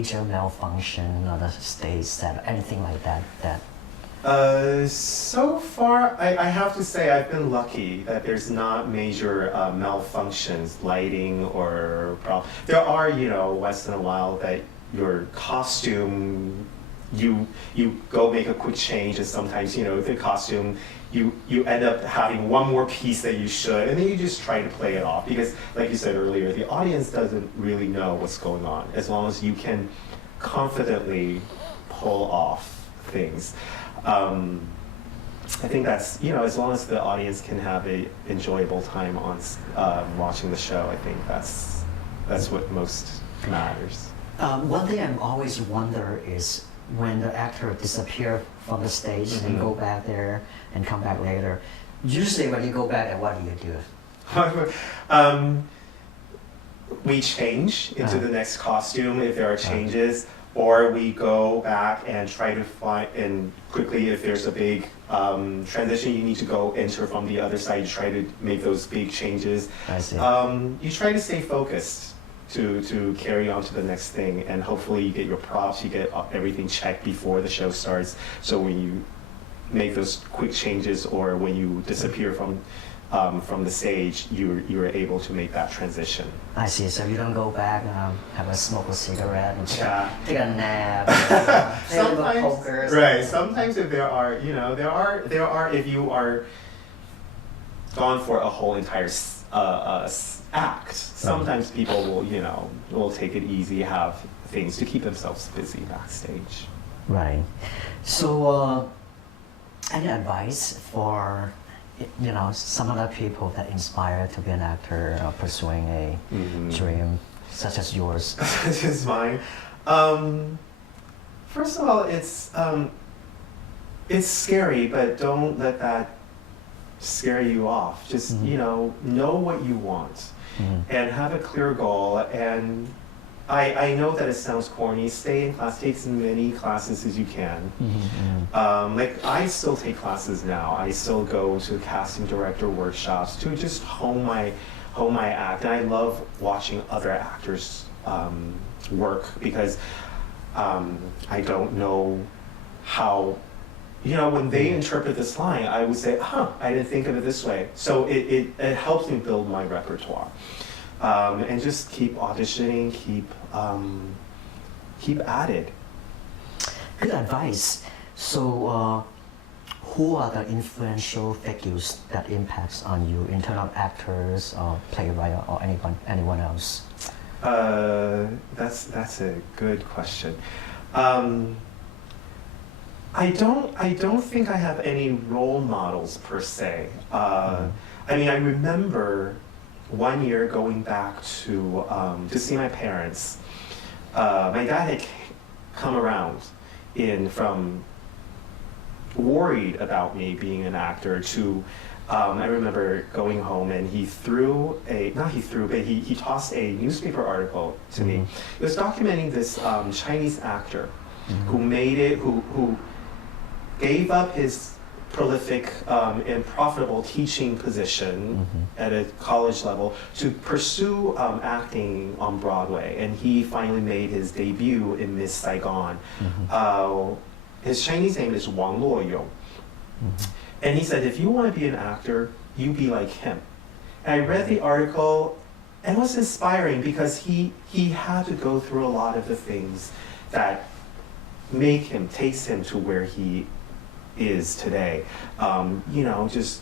major malfunction on the stage set, anything like that? So far, I have to say I've been lucky that there's not major malfunctions, lighting or there are, once in a while that your costume, you go make a quick change, and sometimes, the costume, you end up having one more piece that you should, and then you just try to play it off because, like you said earlier, the audience doesn't really know what's going on as long as you can confidently pull off things. I think that's, as long as the audience can have a enjoyable time on watching the show, I think that's what most matters. One thing I'm always wonder is when the actor disappear from the stage and go back there and come back later. Usually when you go back, what do? We change into the next costume if there are changes. Or we go back and try to find, and quickly if there's a big transition you need to go enter from the other side, you try to make those big changes. I see. You try to stay focused to carry on to the next thing, and hopefully you get your props, you get everything checked before the show starts, so when you make those quick changes or when you disappear from the stage, you're able to make that transition. I see. So you don't go back, have a smoke a cigarette and take a nap, play a little poker. Right. Sometimes if there are if you are gone for a whole entire act, sometimes people will take it easy, have things to keep themselves busy backstage. Right. So, any advice for some other people that inspire to be an actor or pursuing a dream such as yours? Such as mine. First of all, it's scary, but don't let that scare you off. Just know what you want and have a clear goal. And I know that it sounds corny. Stay in class, take as many classes as you can. Like I still take classes now. I still go to casting director workshops to just hone my act. And I love watching other actors work because I don't know how. When they interpret this line, I would say, I didn't think of it this way. So it helps me build my repertoire. And just keep auditioning, keep at it. Good advice. So, who are the influential figures that impacts on you in terms of actors or playwright or anyone else? That's a good question. I don't think I have any role models per se. I remember one year going back to see my parents. My dad had come around from worried about me being an actor to I remember going home and he tossed a newspaper article to me. It was documenting this Chinese actor who made it, who gave up his prolific and profitable teaching position at a college level to pursue acting on Broadway, and he finally made his debut in Miss Saigon. His Chinese name is Wang Luoyong, and he said, if you want to be an actor, you be like him. And I read the article, and it was inspiring because he had to go through a lot of the things that takes him to where he is today. Just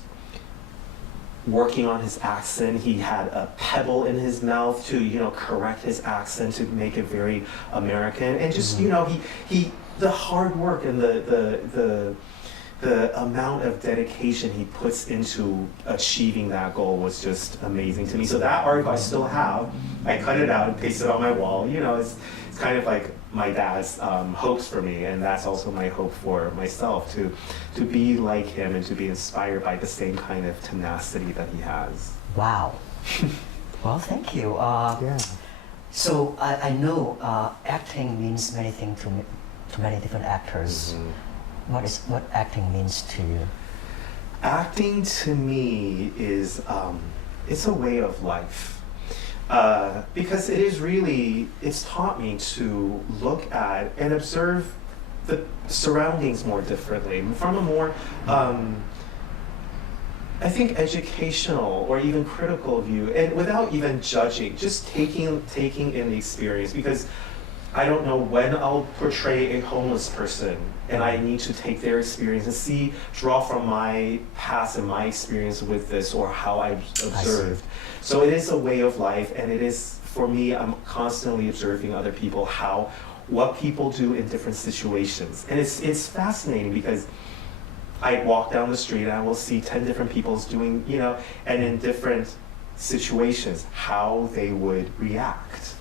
working on his accent. He had a pebble in his mouth to, correct his accent to make it very American. And just, he the hard work and the amount of dedication he puts into achieving that goal was just amazing to me. So that article I still have. I cut it out and pasted it on my wall. It's kind of like my dad's hopes for me, and that's also my hope for myself, to be like him and to be inspired by the same kind of tenacity that he has. Wow. Well, thank you. So I know acting means many things to many different actors. What acting means to you? Acting to me is it's a way of life. Because it is really, it's taught me to look at and observe the surroundings more differently, from a more, I think, educational or even critical view, and without even judging, just taking in the experience. Because I don't know when I'll portray a homeless person, and I need to take their experience and draw from my past and my experience with this, or how I've observed. So it is a way of life, and it is, for me, I'm constantly observing other people, what people do in different situations. And it's fascinating, because I walk down the street and I will see 10 different people doing, and in different situations, how they would react.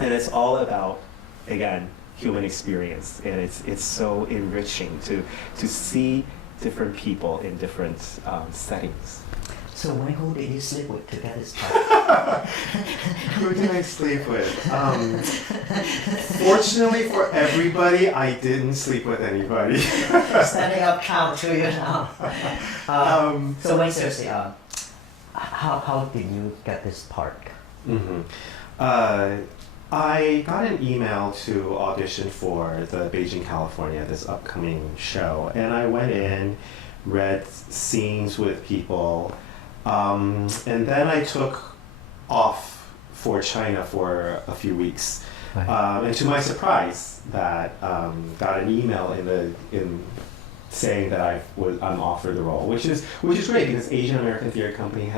And it's all about, again, human experience, and it's so enriching to see different people in different settings. So who did you sleep with to get this part? Who did I sleep with? Fortunately for everybody, I didn't sleep with anybody. Standing up count to you now. So wait, seriously, how did you get this part? Mm-hmm. I got an email to audition for the Beijing, California, this upcoming show, and I went in, read scenes with people, and then I took off for China for a few weeks. Right. And to my surprise, that got an email in saying that I'm offered the role, which is great, because Asian American Theater Company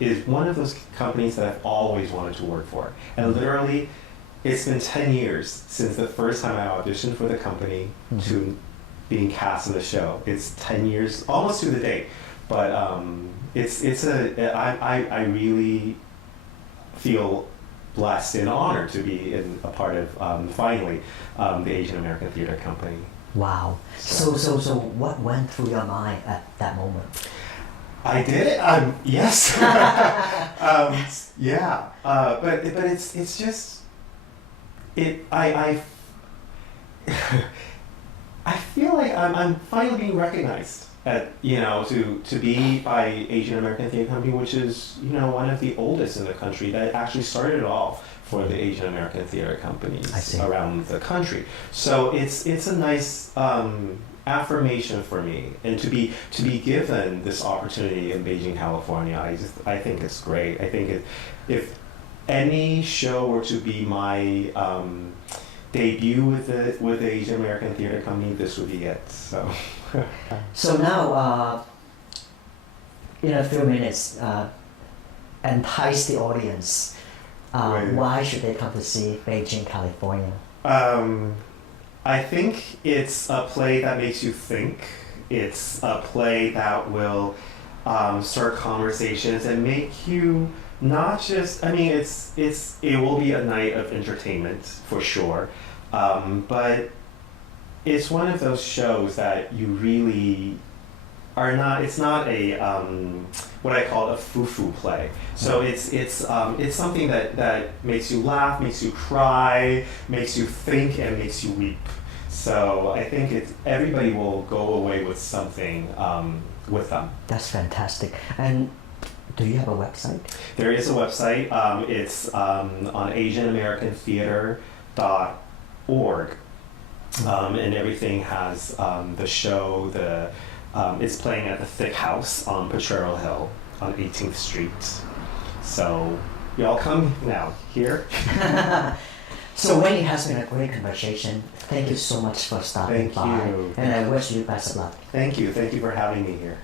is one of those companies that I've always wanted to work for, and literally, it's been 10 years since the first time I auditioned for the company to being cast in the show. It's 10 years, almost to the day. But I really feel blessed and honored to be a part of, finally, the Asian American Theater Company. Wow. So what went through your mind at that moment? I did it. Yes. Yeah. But it's just. I feel like I'm finally being recognized to be by Asian American Theater Company, which is one of the oldest in the country, that actually started it all for the Asian American Theater Companies around the country. So it's a nice affirmation for me, and to be given this opportunity in Beijing, California. I think it's great. I think if any show were to be my debut with the Asian American Theater Company, this would be it. So. So now, in a few minutes, entice the audience. Why should they come to see Beijing, California? I think it's a play that makes you think. It's a play that will start conversations and make you. Not just, it will be a night of entertainment for sure, but it's one of those shows that you really are not. It's not a what I call a foo-foo play. So it's something that makes you laugh, makes you cry, makes you think, and makes you weep. So I think everybody will go away with something with them. That's fantastic. And do you have a website? There is a website. It's on asianamericantheater.org. And everything has the show. It's playing at the Thick House on Potrero Hill on 18th Street. So y'all come now here. So Wayne, it has been a great conversation. Thank you so much for stopping by. Thank you. And I wish you best of luck. Thank you. Thank you for having me here.